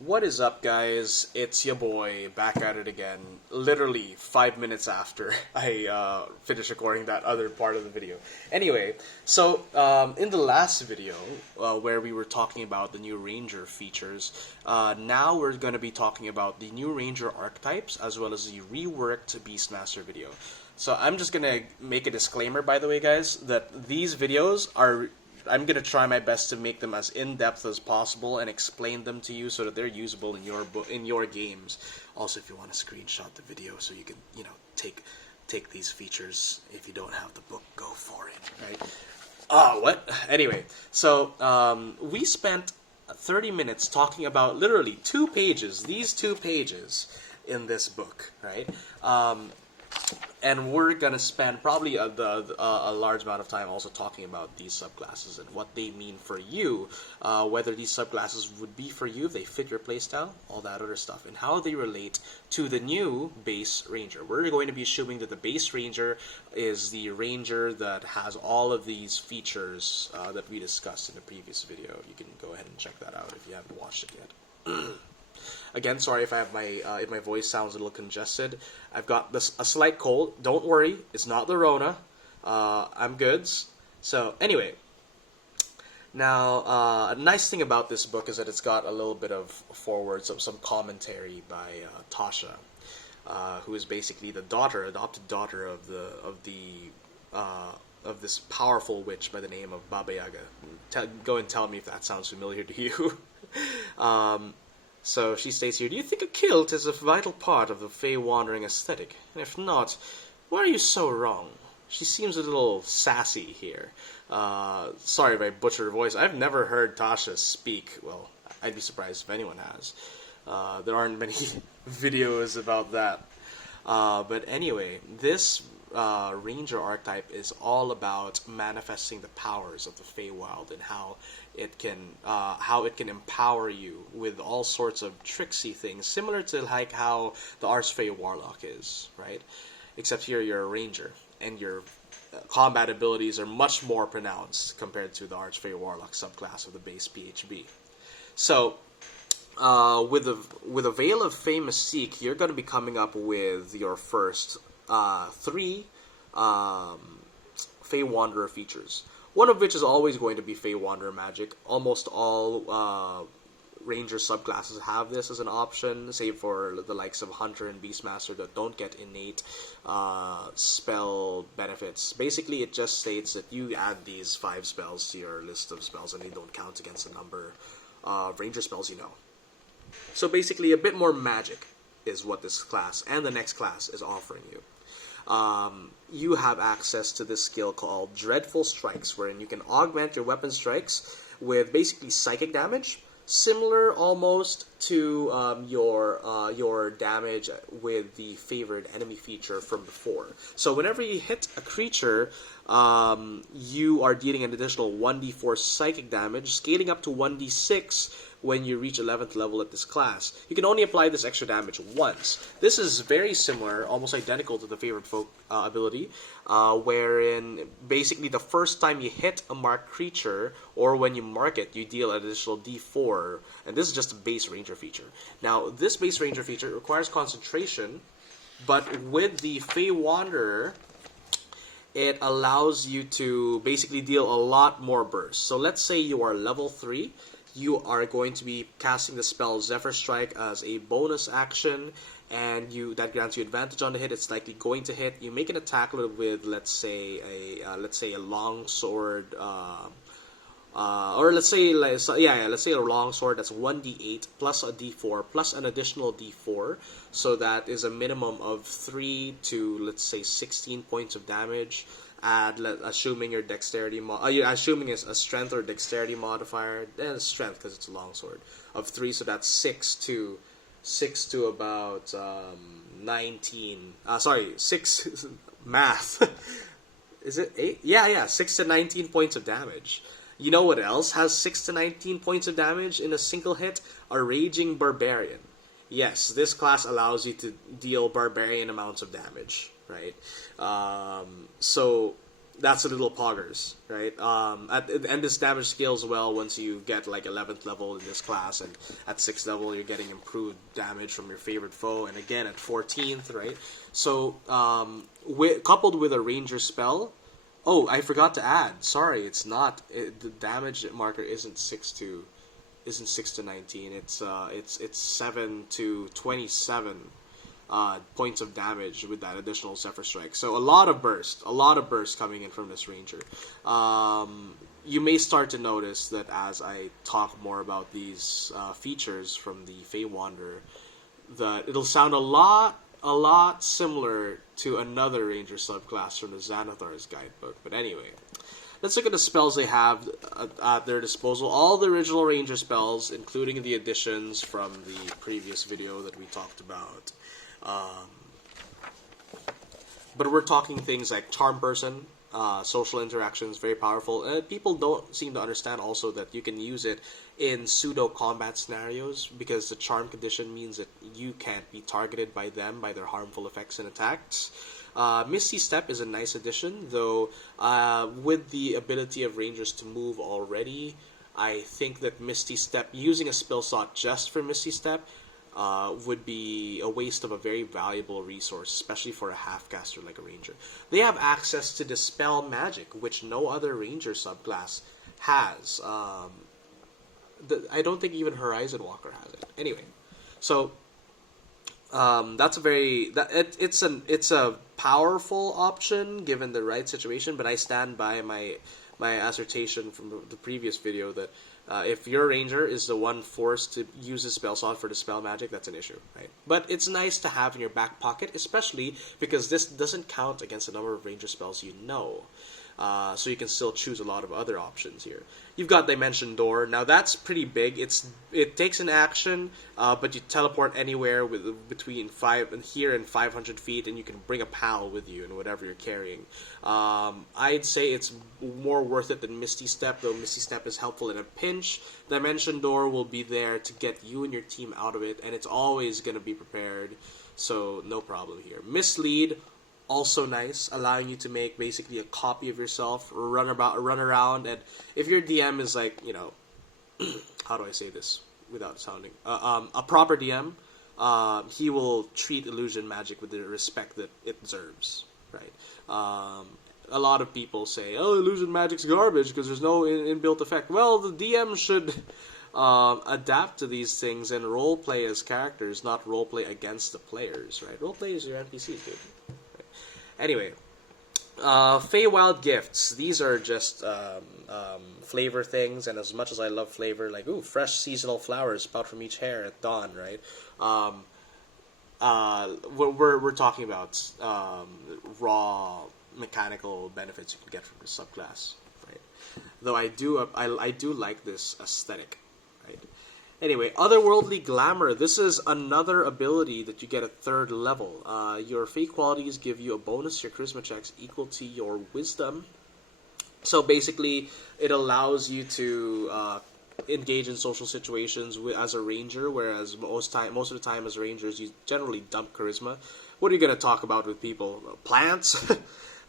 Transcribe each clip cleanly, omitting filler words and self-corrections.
What is up, guys? It's your boy back at it again. Literally 5 minutes after I finished recording that other part of the video. Anyway, so in the last video where we were talking about the new Ranger features, now we're going to be talking about the new Ranger archetypes as well as the reworked Beastmaster video. So I'm just going to make a disclaimer, by the way, guys, that these videos are... I'm going to try my best to make them as in-depth as possible and explain them to you so that they're usable in your games. Also, if you want to screenshot the video so you can, take these features. If you don't have the book, go for it, right? What? Anyway, so we spent 30 minutes talking about literally 2 pages, these 2 pages in this book, right? And we're going to spend probably a large amount of time also talking about these subclasses and what they mean for you, whether these subclasses would be for you if they fit your playstyle, all that other stuff, and how they relate to the new base ranger. We're going to be assuming that the base ranger is the ranger that has all of these features that we discussed in the previous video. You can go ahead and check that out if you haven't watched it yet. Again, sorry if I have if my voice sounds a little congested. I've got a slight cold. Don't worry, it's not the Rona. I'm goods. So anyway, now a nice thing about this book is that it's got a little bit of forwards of some commentary by Tasha, who is basically the adopted daughter of this powerful witch by the name of Baba Yaga. Go and tell me if that sounds familiar to you. So she states here, do you think a kilt is a vital part of the Fey Wandering aesthetic? And if not, why are you so wrong? She seems a little sassy here. Sorry if I butchered her voice. I've never heard Tasha speak. Well, I'd be surprised if anyone has. There aren't many videos about that. But anyway, this Ranger archetype is all about manifesting the powers of the Feywild and how it can empower you with all sorts of tricksy things, similar to like how the Archfey Warlock is, right? Except here you're a ranger, and your combat abilities are much more pronounced compared to the Archfey Warlock subclass of the base PHB. So, with a Veil of Fey Mystique, you're going to be coming up with your first 3 Fey Wanderer features. One of which is always going to be Fey Wanderer magic. Almost all Ranger subclasses have this as an option, save for the likes of Hunter and Beastmaster that don't get innate spell benefits. Basically, it just states that you add these 5 spells to your list of spells and they don't count against the number of Ranger spells you know. So basically, a bit more magic is what this class and the next class is offering you. You have access to this skill called Dreadful Strikes, wherein you can augment your weapon strikes with basically psychic damage, similar almost to your damage with the favored enemy feature from before. So whenever you hit a creature, you are dealing an additional 1d4 psychic damage, scaling up to 1d6 when you reach 11th level at this class. You can only apply this extra damage once. This is very similar, almost identical to the Favored Folk ability, wherein basically the first time you hit a marked creature, or when you mark it, you deal an additional d4, and this is just a base Ranger feature. Now, this base Ranger feature requires concentration, but with the Fey Wanderer, it allows you to basically deal a lot more bursts. So let's say you are level 3, you are going to be casting the spell Zephyr Strike as a bonus action, and that grants you advantage on the hit. It's likely going to hit. You make an attack with let's say a long sword, or let's say a long sword that's 1d8 plus a d4 plus an additional d4, so that is a minimum of 3 to let's say 16 points of damage. Assuming your dexterity assuming it's a strength or dexterity modifier, then strength because it's a longsword of 3, so that's 6 to about 19. 6 math. Is it 8? Yeah, 6 to 19 points of damage. You know what else has 6 to 19 points of damage in a single hit? A Raging Barbarian. Yes, this class allows you to deal barbarian amounts of damage, right? So that's a little poggers, right? And this damage scales well once you get like 11th level in this class, and at 6th level you're getting improved damage from your favorite foe, and again at 14th, right? So coupled with a ranger spell. Oh, I forgot to add. Sorry, it's not the damage marker isn't 6 to 19. It's 7 to 27. Points of damage with that additional Zephyr Strike. So a lot of burst coming in from this Ranger. You may start to notice that as I talk more about these features from the Fey Wanderer, that it'll sound a lot similar to another Ranger subclass from the Xanathar's guidebook. But anyway, let's look at the spells they have at their disposal. All the original Ranger spells, including the additions from the previous video that we talked about. But we're talking things like Charm Person, social interactions, very powerful. People don't seem to understand also that you can use it in pseudo-combat scenarios, because the Charm condition means that you can't be targeted by them, by their harmful effects and attacks. Misty Step is a nice addition, though with the ability of Rangers to move already, I think that Misty Step, using a spell slot just for Misty Step, would be a waste of a very valuable resource, especially for a half-caster like a Ranger. They have access to Dispel Magic, which no other Ranger subclass has. I don't think even Horizon Walker has it. Anyway, so that's a very it's a powerful option given the right situation. But I stand by my assertion from the previous video that if your Ranger is the one forced to use a spell slot for Dispel Magic, that's an issue, right? But it's nice to have in your back pocket, especially because this doesn't count against the number of Ranger spells you know. So you can still choose a lot of other options here. You've got Dimension Door. Now that's pretty big. It takes an action, but you teleport anywhere between 5 and here and 500 feet, and you can bring a pal with you and whatever you're carrying. I'd say it's more worth it than Misty Step, though Misty Step is helpful in a pinch. Dimension Door will be there to get you and your team out of it, and it's always going to be prepared, so no problem here. Mislead. Also nice, allowing you to make basically a copy of yourself, run around, and if your DM is like, you know, how do I say this without sounding, a proper DM, he will treat illusion magic with the respect that it deserves, right? A lot of people say, oh, illusion magic's garbage because there's no inbuilt effect. Well, the DM should adapt to these things and roleplay as characters, not roleplay against the players, right? Roleplay is your NPCs, dude. Anyway, Fey Wild Gifts. These are just flavor things, and as much as I love flavor, like, ooh, fresh seasonal flowers spout from each hair at dawn, right? We're talking about raw mechanical benefits you can get from this subclass, right? Though I do like this aesthetic, right? Anyway, Otherworldly Glamour. This is another ability that you get at 3rd level. Your Fey qualities give you a bonus to your charisma checks equal to your wisdom. So basically, it allows you to engage in social situations as a ranger, whereas most of the time as rangers, you generally dump charisma. What are you going to talk about with people? Plants?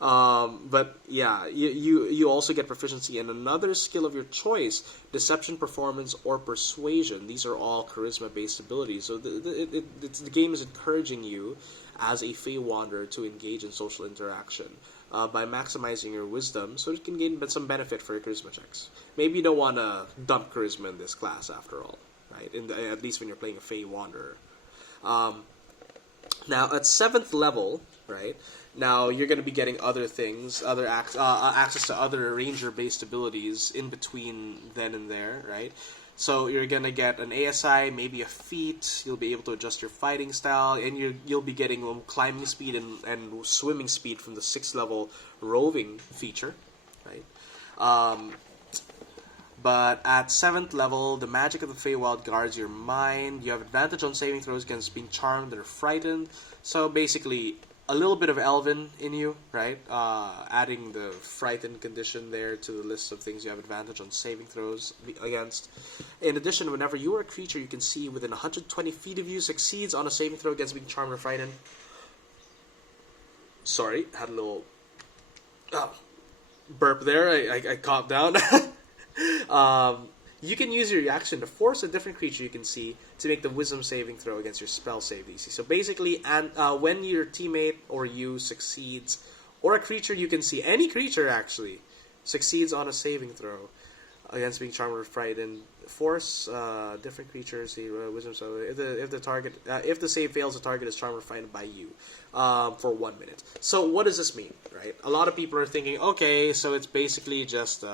But yeah, you also get proficiency in another skill of your choice: deception, performance, or persuasion. These are all charisma-based abilities. So the game is encouraging you as a Fey Wanderer to engage in social interaction by maximizing your wisdom, so you can gain some benefit for your charisma checks. Maybe you don't want to dump charisma in this class after all, right? At least when you're playing a Fey Wanderer. Now at 7th level, right? Now you're going to be getting other things, access to other ranger-based abilities in between then and there, right? So you're going to get an ASI, maybe a feat. You'll be able to adjust your fighting style, and you'll be getting climbing speed and swimming speed from the 6th level roving feature, right? But at 7th level, the magic of the Feywild guards your mind. You have advantage on saving throws against being charmed or frightened. So basically, a little bit of Elven in you, right? Adding the frightened condition there to the list of things you have advantage on saving throws against. In addition, whenever you are a creature you can see within 120 feet of you succeeds on a saving throw against being charmed or frightened. Sorry, had a little burp there. I calmed down. You can use your reaction to force a different creature you can see to make the wisdom saving throw against your spell save DC. So basically, when your teammate or you succeeds, or a creature you can see, any creature actually, succeeds on a saving throw against being charmed or frightened, force different creatures the wisdom. So if the save fails, the target is charmed or frightened by you for 1 minute. So what does this mean, right? A lot of people are thinking, okay, so it's basically just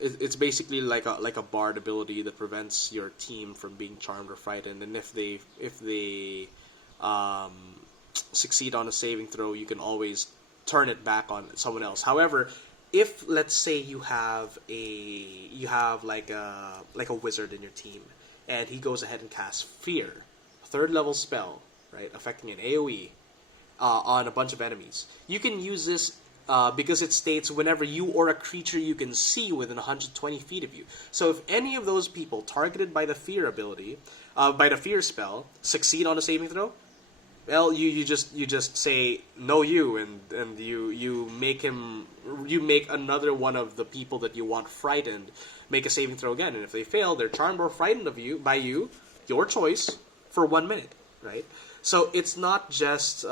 it's basically like a bard ability that prevents your team from being charmed or frightened, and if they succeed on a saving throw, you can always turn it back on someone else. However, if let's say you have like a wizard in your team, and he goes ahead and casts Fear, a 3rd level spell, right, affecting an AoE on a bunch of enemies, you can use this because it states whenever you or a creature you can see within 120 feet of you. So if any of those people targeted by the Fear ability, by the Fear spell, succeed on a saving throw, well, you just say no you, and you make another one of the people that you want frightened make a saving throw again, and if they fail, they're charmed or frightened by you, your choice, for 1 minute, right? So it's not just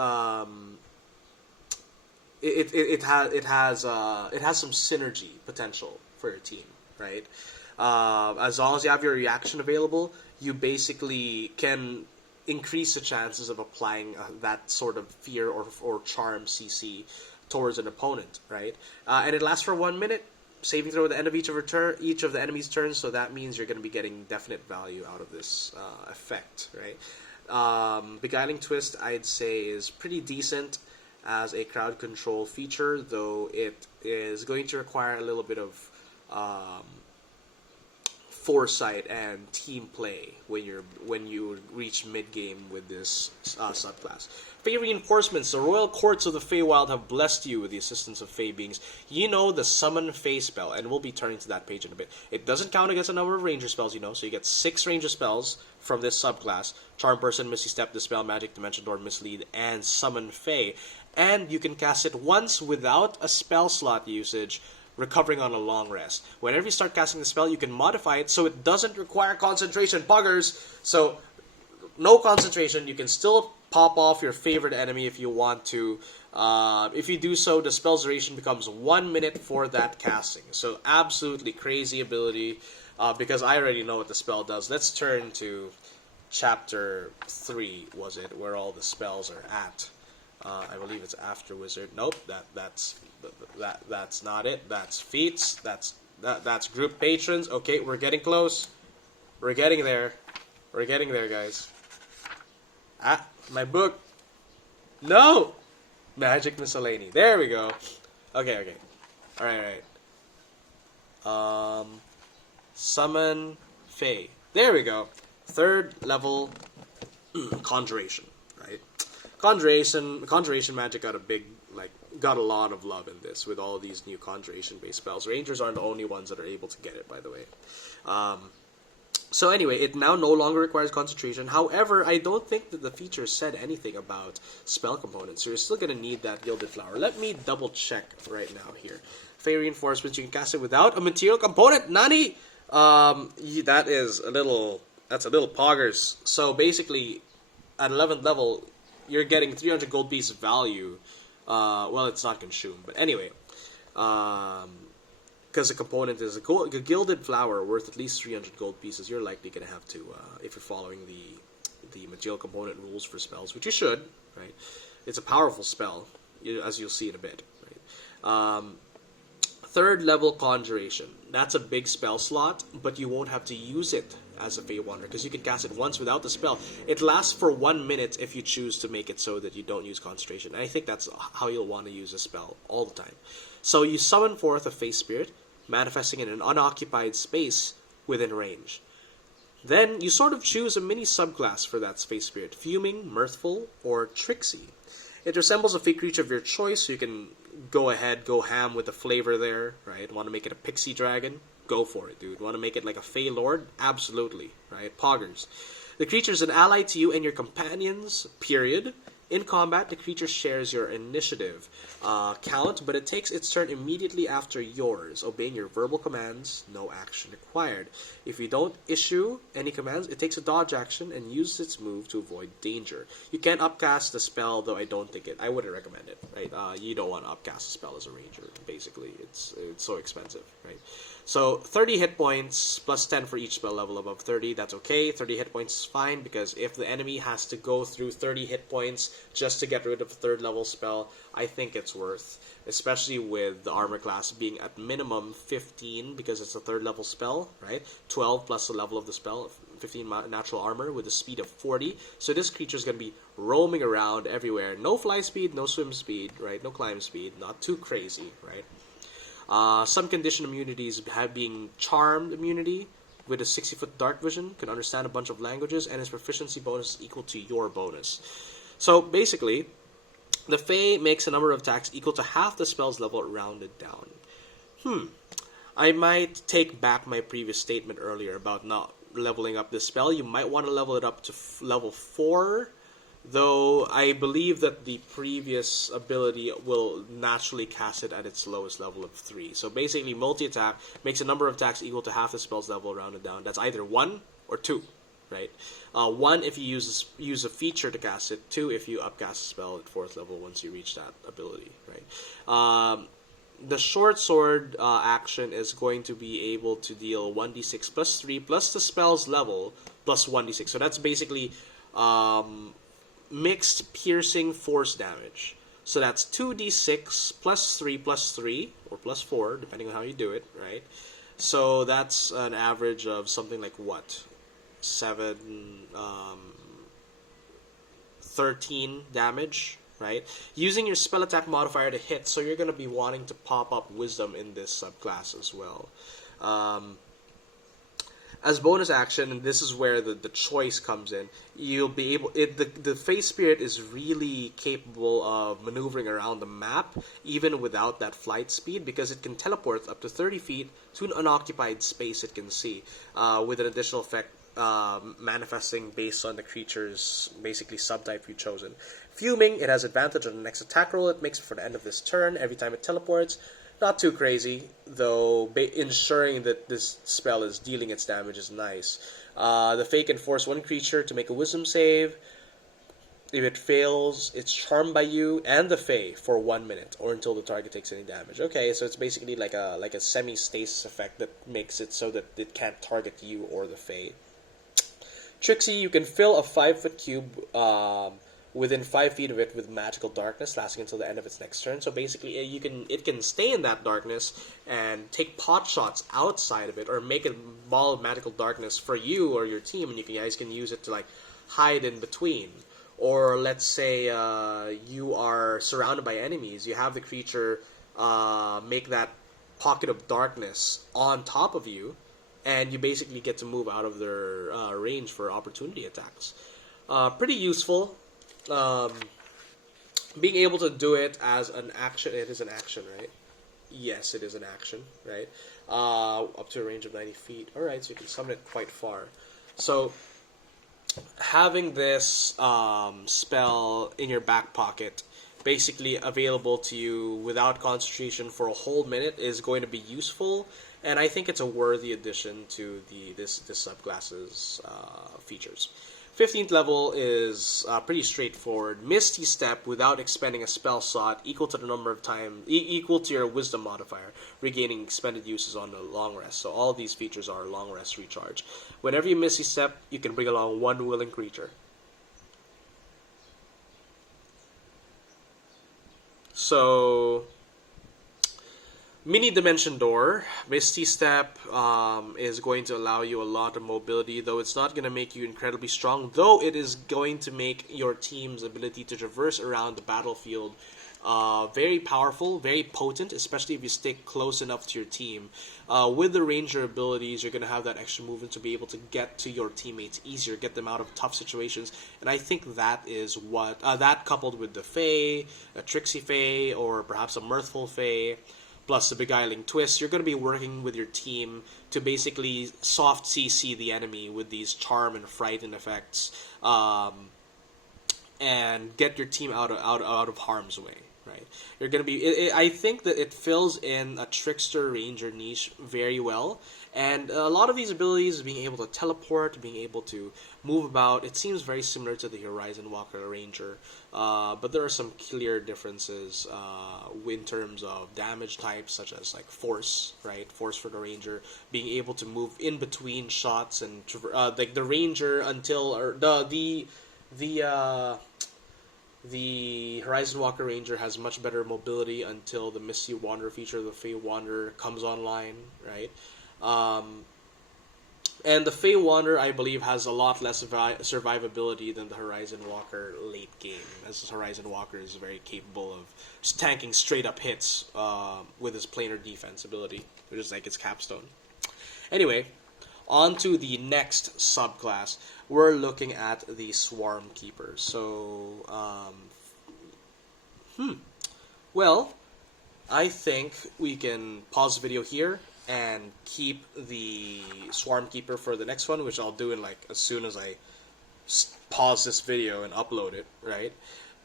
it has some synergy potential for your team, right? As long as you have your reaction available, you basically can increase the chances of applying that sort of fear or charm CC towards an opponent, right? And it lasts for 1 minute, saving throw at the end of each of the enemy's turns, so that means you're going to be getting definite value out of this effect, right? Beguiling Twist, I'd say, is pretty decent as a crowd control feature, though it is going to require a little bit of foresight and team play when you reach mid game with this subclass. Fey reinforcements. The royal courts of the Fey Wild have blessed you with the assistance of Fey beings. You know the summon Fey spell, and we'll be turning to that page in a bit. It doesn't count against a number of ranger spells, so you get 6 ranger spells from this subclass: Charm Person, Misty Step, Dispel Magic, Dimension Door, Mislead, and Summon Fey. And you can cast it once without a spell slot usage, recovering on a long rest. Whenever you start casting the spell, you can modify it so it doesn't require concentration. Buggers! So, no concentration. You can still pop off your favorite enemy if you want to. If you do so, the spell's duration becomes 1 minute for that casting. So, absolutely crazy ability, because I already know what the spell does. Let's turn to chapter 3, was it, where all the spells are at. I believe it's after Wizard. Nope, that's not it. That's feats. That's group patrons. Okay, we're getting close. We're getting there. We're getting there, guys. Ah, my book. No, Magic Miscellany. There we go. Okay. All right. Summon Fey. There we go. 3rd level Conjuration. Right. Conjuration magic got a lot of love in this with all these new conjuration-based spells. Rangers aren't the only ones that are able to get it, by the way. So anyway, it now no longer requires concentration. However, I don't think that the feature said anything about spell components, so you're still going to need that Gilded Flower. Let me double check right now here. Fey Reinforcements, you can cast it without a material component. Nani? That's a little poggers. So basically, at 11th level, you're getting 300 gold piece value. Well, it's not consumed, but anyway, because the component is a Gilded Flower worth at least 300 gold pieces, you're likely going to have to, if you're following the material component rules for spells, which you should, right? It's a powerful spell, as you'll see in a bit, right? 3rd level Conjuration. That's a big spell slot, but you won't have to use it as a Fey Wanderer, because you can cast it once without the spell. It lasts for 1 minute if you choose to make it so that you don't use concentration. And I think that's how you'll want to use a spell all the time. So you summon forth a Fey Spirit, manifesting in an unoccupied space within range. Then you sort of choose a mini subclass for that Fey Spirit: Fuming, Mirthful, or Tricksy. It resembles a Fey creature of your choice, so you can go ham with the flavor there, right? Want to make it a pixie dragon? Go for it, dude. Want to make it like a Fey Lord? Absolutely, right? Poggers. The creature is an ally to you and your companions, period. In combat, the creature shares your initiative count, but it takes its turn immediately after yours, obeying your verbal commands, no action required. If you don't issue any commands, it takes a dodge action and uses its move to avoid danger. You can upcast the spell, though I wouldn't recommend it, right? You don't want to upcast a spell as a ranger, basically. It's so expensive, right? So 30 hit points plus 10 for each spell level above 30, that's okay. 30 hit points is fine, because if the enemy has to go through 30 hit points just to get rid of a 3rd level spell, I think it's worth, especially with the armor class being at minimum 15, because it's a 3rd level spell, right? 12 plus the level of the spell, 15 natural armor with a speed of 40. So this creature is going to be roaming around everywhere. No fly speed, no swim speed, right? No climb speed, not too crazy, right? Some condition immunities have being Charmed immunity with a 60-foot dark vision, can understand a bunch of languages, and his proficiency bonus is equal to your bonus. So basically, the Fey makes a number of attacks equal to half the spell's level rounded down. I might take back my previous statement earlier about not leveling up this spell. You might want to level it up to level 4, though I believe that the previous ability will naturally cast it at its lowest level of 3. So basically, multi-attack makes a number of attacks equal to half the spell's level rounded down. That's either 1 or 2, right? 1 if you use a feature to cast it, 2 if you upcast a spell at 4th level once you reach that ability, right? The short sword action is going to be able to deal 1d6 plus 3 plus the spell's level plus 1d6. So that's basically mixed piercing force damage. So that's 2d6 plus 3 plus 3, or plus 4, depending on how you do it, right? So that's an average of something like what? 13 damage, right? Using your spell attack modifier to hit, so you're going to be wanting to pop up Wisdom in this subclass as well. As bonus action, and this is where the choice comes in, you'll be able... The Fey Spirit is really capable of maneuvering around the map, even without that flight speed, because it can teleport up to 30 feet to an unoccupied space it can see, with an additional effect manifesting based on the creature's basically subtype you've chosen. Fuming, it has advantage on the next attack roll it makes before the end of this turn every time it teleports. Not too crazy, though ensuring that this spell is dealing its damage is nice. The Fey can force one creature to make a Wisdom save. If it fails, it's charmed by you and the Fey for 1 minute, or until the target takes any damage. Okay, so it's basically like a semi-stasis effect that makes it so that it can't target you or the Fey. Trixie, you can fill a 5-foot cube within 5 feet of it with magical darkness, lasting until the end of its next turn. So basically, it can stay in that darkness and take pot shots outside of it, or make a ball of magical darkness for you or your team, and you guys can use it to like hide in between. Or let's say you are surrounded by enemies, you have the creature make that pocket of darkness on top of you, and you basically get to move out of their range for opportunity attacks. Pretty useful. Being able to do it as an action, it is an action, right? Yes, it is an action, right? Up to a range of 90 feet. Alright, so you can summon it quite far. So, having this spell in your back pocket, basically available to you without concentration for a whole minute, is going to be useful, and I think it's a worthy addition to this subclass's features. 15th level is pretty straightforward. Misty Step without expending a spell slot, equal to the number of time, equal to your Wisdom modifier, regaining expended uses on the long rest. So all these features are long rest recharge. Whenever you Misty Step, you can bring along one willing creature. So, Mini Dimension Door, Misty Step is going to allow you a lot of mobility, though it's not going to make you incredibly strong, though it is going to make your team's ability to traverse around the battlefield very powerful, very potent, especially if you stick close enough to your team. With the Ranger abilities, you're going to have that extra movement to be able to get to your teammates easier, get them out of tough situations, and I think that is what, that coupled with the Fey, a Trixie Fey, or perhaps a Mirthful Fey, plus the Beguiling Twist, you're going to be working with your team to basically soft CC the enemy with these charm and frighten effects. and get your team out of harm's way. Right, you're gonna be. I think that it fills in a trickster ranger niche very well, and a lot of these abilities, being able to teleport, being able to move about, it seems very similar to the Horizon Walker Ranger, but there are some clear differences in terms of damage types, such as like force, right? Force for the ranger, being able to move in between shots, and like the ranger until or the Horizon Walker Ranger has much better mobility until the Misty Wanderer feature of the Fey Wanderer comes online, right? And the Fey Wanderer, I believe, has a lot less survivability than the Horizon Walker late game, as Horizon Walker is very capable of just tanking straight up hits with his planar defense ability, which is like its capstone. Anyway, on to the next subclass. We're looking at the Swarm Keeper. So, well, I think we can pause the video here and keep the Swarm Keeper for the next one, which I'll do in like as soon as I pause this video and upload it, right?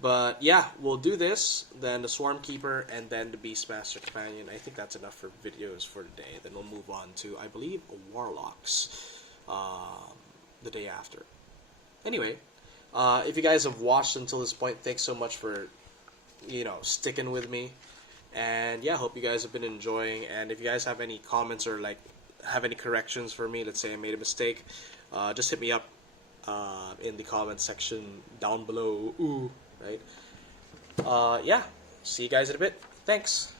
But yeah, we'll do this, then the Swarm Keeper, and then the Beastmaster Companion. I think that's enough for videos for today. Then we'll move on to, I believe, Warlocks the day after. Anyway, if you guys have watched until this point, thanks so much for, sticking with me. And yeah, hope you guys have been enjoying. And if you guys have any comments or like have any corrections for me, let's say I made a mistake, just hit me up in the comment section down below. Ooh, right? Yeah, see you guys in a bit. Thanks.